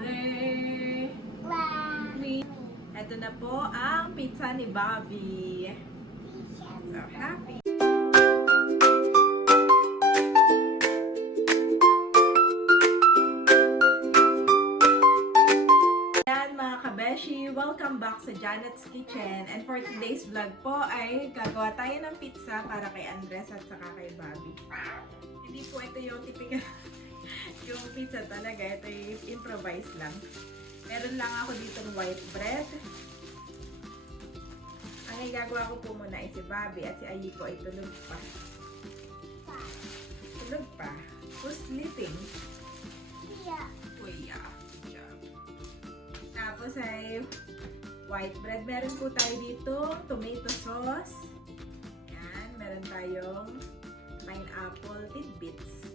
re, mi. Ito na po ang pizza ni Bobby. So happy. Welcome back sa Janet's Kitchen, and for today's vlog po ay gagawa tayo ng pizza para kay Andres at saka kay Bobby. Hindi po ito yung typical yung pizza talaga, ito yung improvise lang. Meron lang ako dito ng white bread. Ang igagawa ko po muna ay si Bobby at si Ayi po ay tulog pa. Tulog pa? Who's sleeping? Kuya. Tapos ay white bread. Meron po tayo dito tomato sauce. Yan. Meron tayong pineapple tidbits.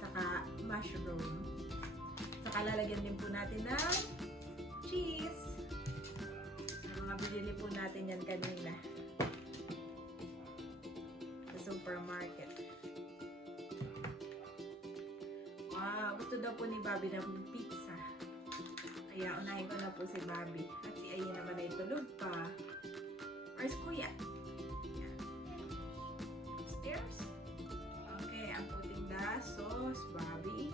Saka mushroom. Saka lalagyan din po natin ng cheese. Mga binili po natin yan kanina sa supermarket. Wow! Gusto daw po ni Bobby ng pizza. Kaya unahin ko na po si Bobby. At si Ayi naman ay tulog pa. Where's Kuya? Yan. Upstairs? Okay, ang puting da sauce, Bobby.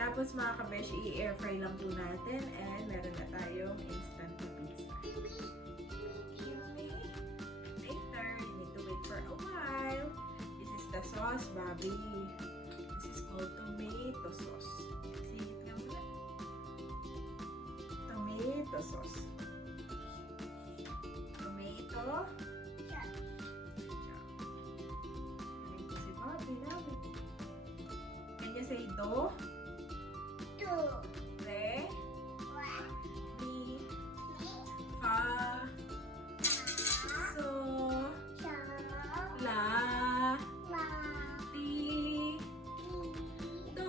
Tapos mga kabeshi, i-air fry lang po natin. And meron na tayong instant pizza. Later, you need to wait for a while. This is the sauce, Bobby. This is called tomato sauce. Tomato sauce. Tomato. Galing po si Bobby namin. Can you say do? Re. Mi. Fa. So. La. Ti. Do.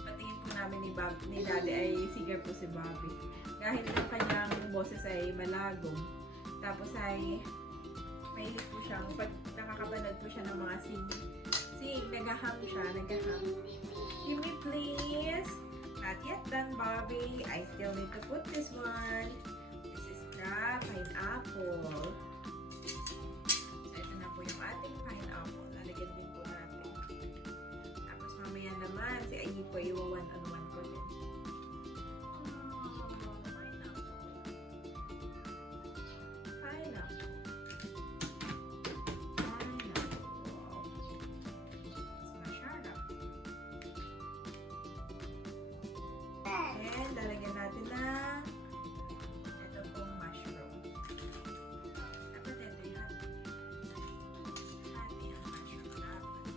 Patingin po namin ni Daddy ay singer po si Bobby. Kahit yung kanyang boses ay malagom. Tapos ay mahilig po siyang, pag nakakapanood po siya ng mga sing, nagaham siya, nagaham. Give me please. Not yet done, Bobby. I still need to put this one. This is the pineapple. So ito na po yung ating pineapple. Lalagyan din po natin. Mamaya naman, si Ayi po iwa one-on-one ko din. Pineapple. Wow. It's masarap. And lalagyan natin na ito pong mushroom. Dapat ito yan. Hati ang mushroom dapat.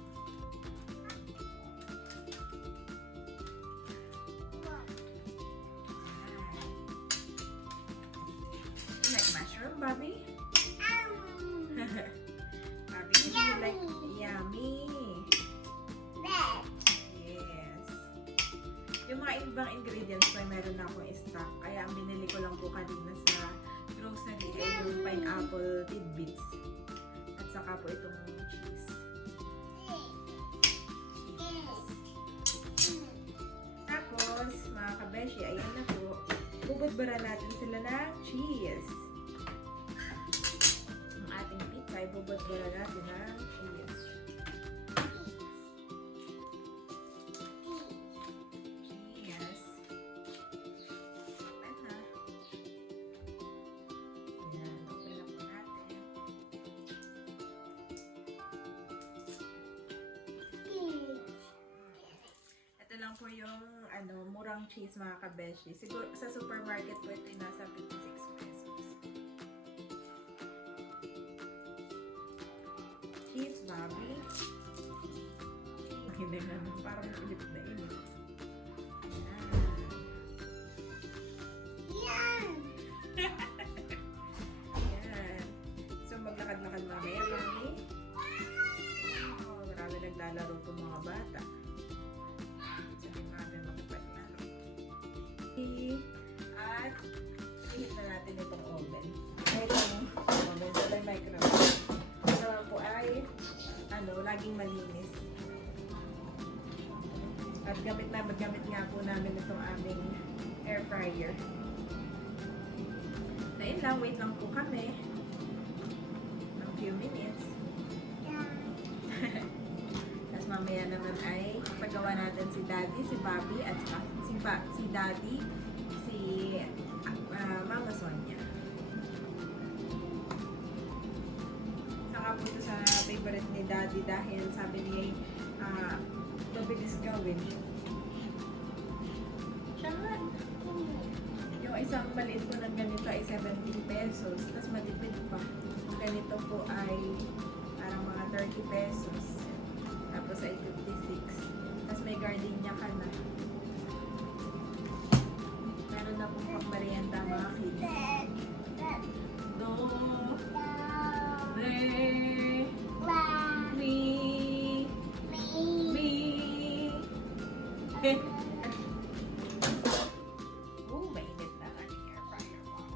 Bobby? Bobby, do you like yummy? Yes. Yung mga ibang ingredients po ay meron na akong stock. Kaya ang binili ko lang po kanina sa grocery ay yung pineapple tidbits. At saka po itong cheese. Tapos, mga kabeshi, ayan na po. Bubudbara natin sila ng cheese. Ay bubudbara natin ng cheese. Cheese. Open na. Ayan, open na po natin. Ito lang po yung murang cheese mga kabeshi. Siguro sa supermarket po ito yung nasa 56 pesos. Cheese, Bobby. Hindi na, parang inip na inip. Ayan. Ayan. So, maglakad-lakad mamaya, Bobby. Oh, marami naglalaro po mga bata. Sabi natin magpaglaro. At, ihit na natin itong oven. Itong oven, ito ay microwave. Ito po ay laging malinis. At gamit nga po namin itong aming air fryer. So yun lang, wait lang po kami. A few minutes. Tapos mamaya naman ay paggawa natin si Daddy, si Bobby, at si Daddy, si Mama Sonia. Saka po ito sa favorite ni Daddy dahil sabi niya mabilis gawin. Siya yung isang maliit po ng ganito ay 17 pesos. Tapos matipid pa. Ganito po ay parang mga 30 pesos. Tapos ay 56. Tapos may gardenia ka na. Meron na pong pang-merienda mga kids. Do, re, mi, mi. Oh, mainit na ang air fryer box.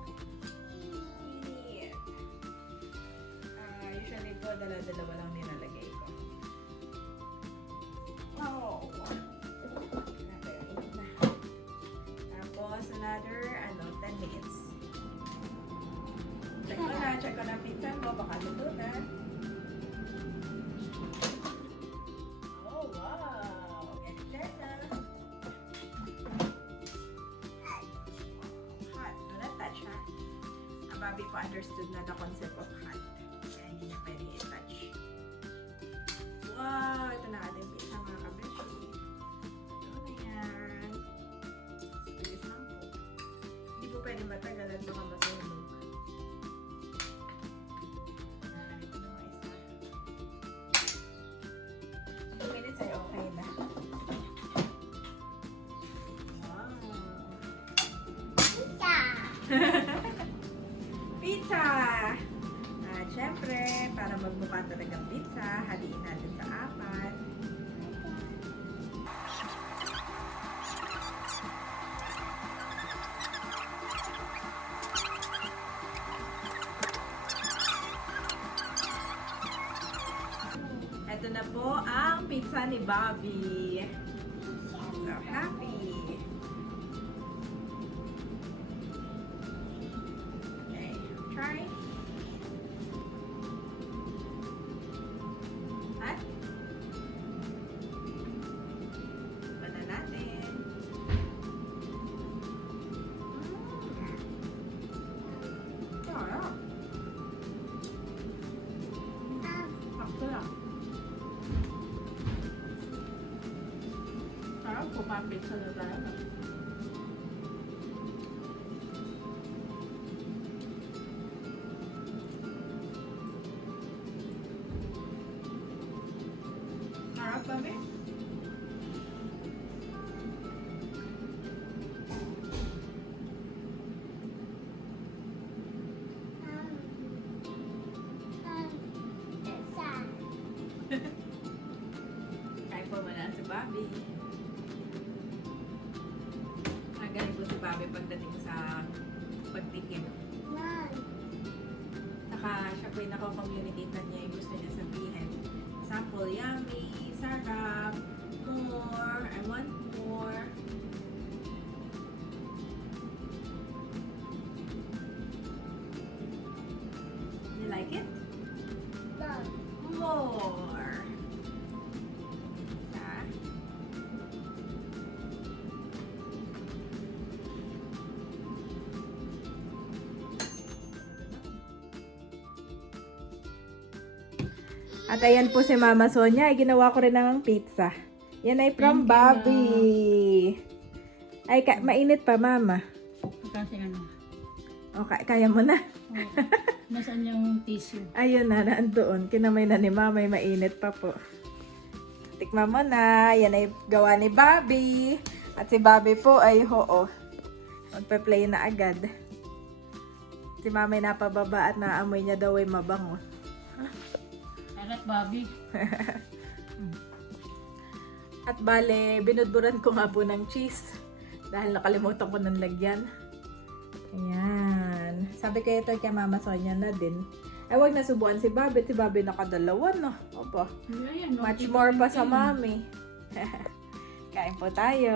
Init. Usually po, dala-dalawa lang nilalagay ko. Oh. Tapos, another, 10 minutes. Check ko na pizza mo, baka luto na. Oh, wow! Get there na. Hot. Do not touch, ha? Ang Bobby ko understood na the concept of hot. Kaya hindi niya pwede i-touch. Wow! Ito na ating pizza, mga kabeshi. Ito na yan. Bilis lang po. Hindi po pwede matagal at baka masunog. Ito na mga isa. 2 minutes ay okay na. Wow! Pizza! At syempre, para magmukha talagang pizza, haliin natin sa 4. Ito na po ang pizza ni Bobby. So happy! Okay, try. At bana natin. Sarap. Sakto lang. Sarap po pa pizza na talaga. Sarap ba, be? Kain po muna si Bobby. Magaling po si Bobby pagdating sa pagtikim. Saka siya po yung nako-communicate na niya yung gusto niya sabihin. Example, yummy, sarap, more, I want more. You like it? More. Isa. At ayan po si Mama Sonia, ay ginawa ko rin ng pizza. Yan ay from Bobby. Ay, mainit pa, Mama. Kasi ano. Okay, kaya mo na. Nasaan yung tissue? Ayun na, naandoon. Kinamay na ni Mama, ay mainit pa po. Tikman mo na. Yan ay gawa ni Bobby. At si Bobby po ay magpe-play na agad. Si Mama ay napababa at naamoy niya daw ay mabango. Alat, Bobby. At bale, binudburan ko nga po ng cheese. Dahil nakalimutan ko ng lagyan. Ayan. Sabi ko ito kay Mama Sonia na din. Ay, wag na subuan si Bobby. Si Bobby nakadalawa na. Opo. Ayan, no, Much ito more pa yung sa tin. mami. Kain po tayo.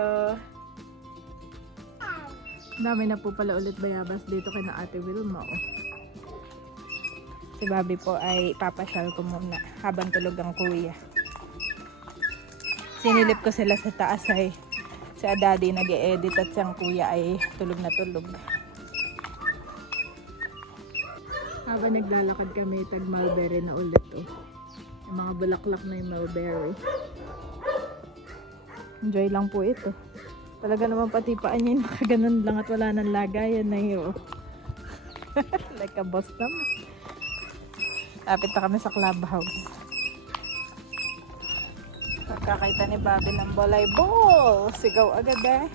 Dami na po pala ulit bayabas dito kay na Ate Wilma. Oh. Si Bobby po ay papasyal ko muna habang tulog ang kuya. Sinilip ko sila sa taas ay si Daddy nag-e-edit at siyang kuya ay tulog na tulog. Habang naglalakad kami, tag mulberry na ulit. Oh. Yung mga bulaklak na yung mulberry. Enjoy lang po ito. Talaga naman pati paan niya nakaganon lang at wala nang lagayan na yun. Like a boss naman. Lapit na kami sa clubhouse. Pagkakita ni Bobby ng volleyball. Sigaw agad eh.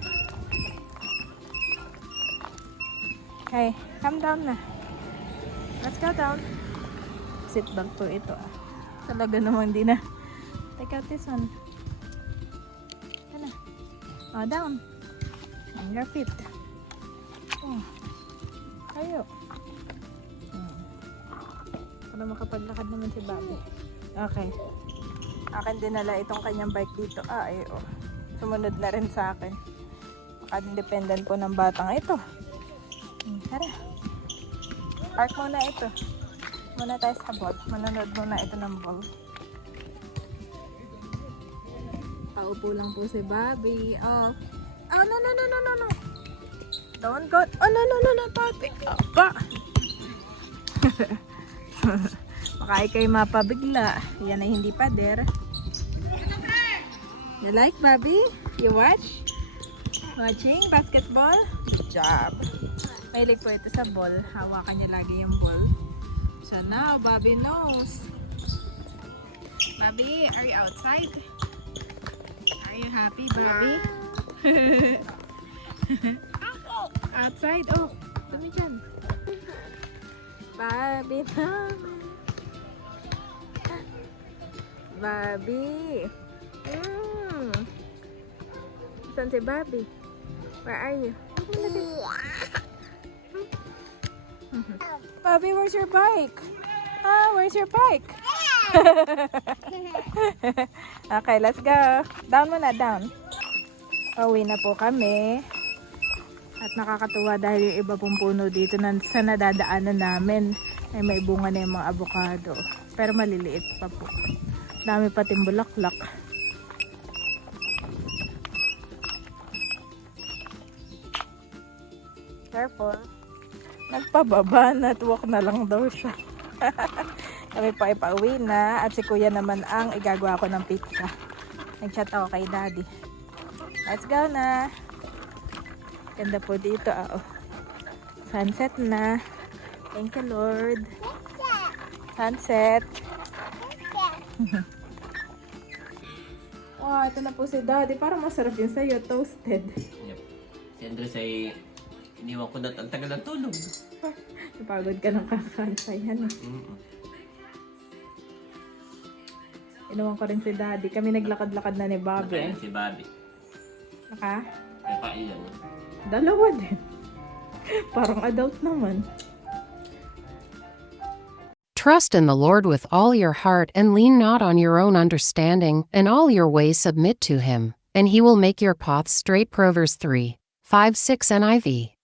Hey, come down na. Let's go down. Sit bag po ito ah. Talaga naman di na. Take out this one. Ano? Oh, down. On your feet. Oh. Ayo. Para makapaglakad naman si Bobby. Okay. Akin dinala itong kanyang bike dito. Ay, oh. Sumunod na rin sa akin. Maka-independent po ng batang ito. Tara. Park muna ito. Muna tayo sa ball. Manonood muna ito ng ball. Paupo lang po si Bobby. Oh. Oh, no. Don't go. Oh, no, Bobby. Aba. Baka ikay mapabigla. Yan ay hindi pader. You like, Bobby? You watch? Watching basketball? Good job. Mahilig po ito sa ball. Hawakan niya lagi yung ball. So now, Bobby knows. Bobby, are you outside? Are you happy, Bobby? Outside? Oh, dami dyan. Bobby naman. Bobby. Saan si Bobby? Where are you? Bobby, where's your bike? Where's your bike? Okay, let's go. Down muna, down. Pauwi na po kami. At nakakatuwa dahil yung iba pong puno dito sa nadadaanan namin ay may bunga na yung mga avocado. Pero maliliit pa po. Dami pating bulaklak. Careful. Nagpababa na at walk na lang daw siya. Kami pa ipauwi na at si kuya naman ang igagawa ko ng pizza. Nag-chat ako kay Daddy. Let's go na. Ganda po dito. Oh. Sunset na. Thank you, Lord. Sunset. Wow, ito na po si Daddy. Parang masarap yun sa'yo. Toasted. Yep. Si Andres ay iniwan ko na ang tagal ng tulog. Napagod ka ng kakansayan. Inuwan ko rin si Daddy. Kami naglakad-lakad na ni Bobby. Nakain si Bobby. Naka? Nakain yan. Dalawa din. Parang adult naman. Trust in the Lord with all your heart and lean not on your own understanding, and all your ways submit to him, and he will make your paths straight. Proverbs 3:5-6 NIV.